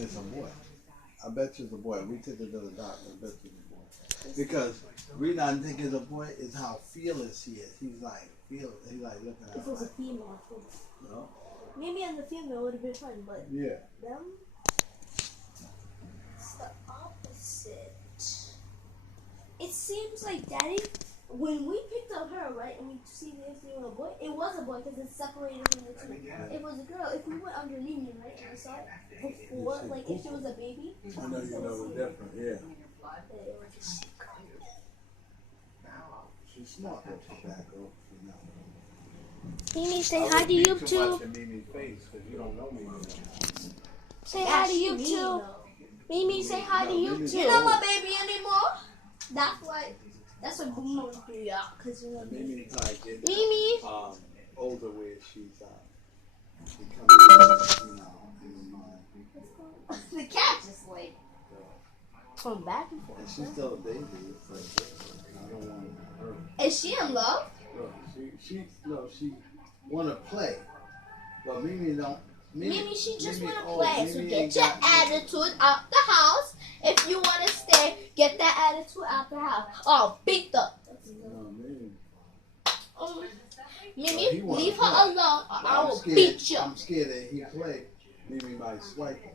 It's a boy. I bet you it's a boy. We took it to the doctor. I bet you it's a boy. Because the reason I think it's a boy is how fearless he is. He's like fearless. He's like looking at. If it was a female, no. Maybe as a female would have been fun, but Yeah. them, it's the opposite. It seems like Daddy, when we picked up her, right, and we see this thing with a boy, it was a boy because it's separated from the two. It was a girl. If we went underneath me, right, and we saw it before, like if she was a baby. I know you know the difference. Yeah. She's smart, though. She's that girl. Mimi, say hi to you too. Say hi to you too. Mimi, say hi to you too. You're not my baby anymore. That's why Boomer do ya, cause you're not baby. Mimi. Older where she's becoming, The cat just like going back and forth. And she's still a baby. So I don't want her. Is she in love? No, she wanna play, but Mimi don't. Mimi, she just wanna play. So get your attitude out the house. If you wanna stay, get that attitude out the house. Oh, beat the. Mimi, leave her alone, or I will beat you. I'm scared that he play. Mimi might swipe her.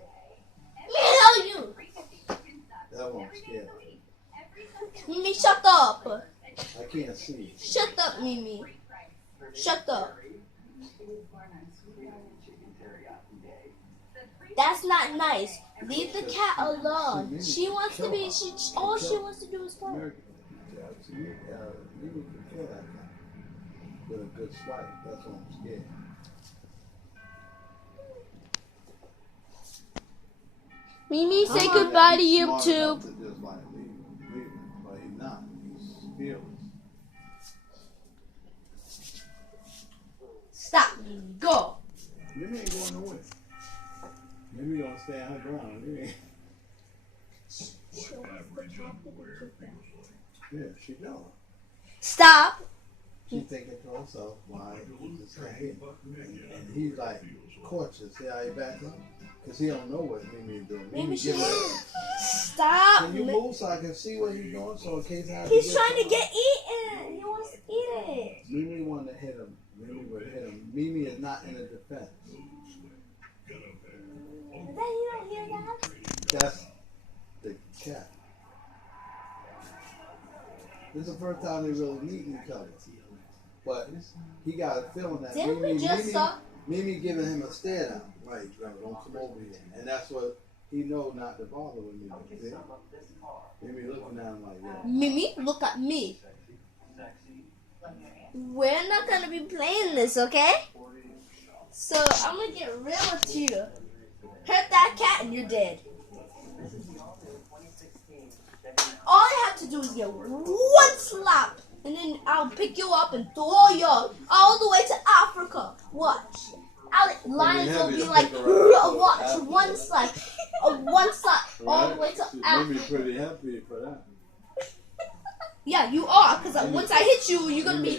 Me you. That one I'm scared. Mimi, shut up. I can't see. Shut up, Mimi. Shut up. That's not nice. Leave the cat alone. She wants to be. All she wants to do is play. Mimi can kill that cat with a good swipe. That's what I'm scared. Mimi, say goodbye to YouTube. But he's not. He's fearless. Stop, Mimi. Go. Mimi ain't going nowhere. Mimi gonna stay on her ground. Mimi. Yeah, she know. Stop. She's thinking to herself, why is this guy here? And he's like cautious. See how he backs up? Because he don't know what Mimi's doing. Maybe she is. Stop. Can you move so I can see what he's doing? So in case I he's trying to get eaten. He wants to eat it. Mimi wanted to hit him. Mimi would hit him. Mimi is not in a defense. Then you don't hear that? That's the cat. This is the first time they really meet each other. But he got a feeling that Mimi giving him a stare down. Right, don't come over here. And that's what he knows not to bother with Mimi. See? Mimi looking at him like, yeah. Mimi, look at me. We're not going to be playing this, okay? So I'm going to get real with you. Hurt that cat and you're dead. All I have to do is get one slap. And then I'll pick you up and throw you all the way to Africa. Watch. Lions will be like, watch, one slap, all the way to Africa. Mimi's pretty happy for that. Yeah, you are, because once I hit you, you're going to be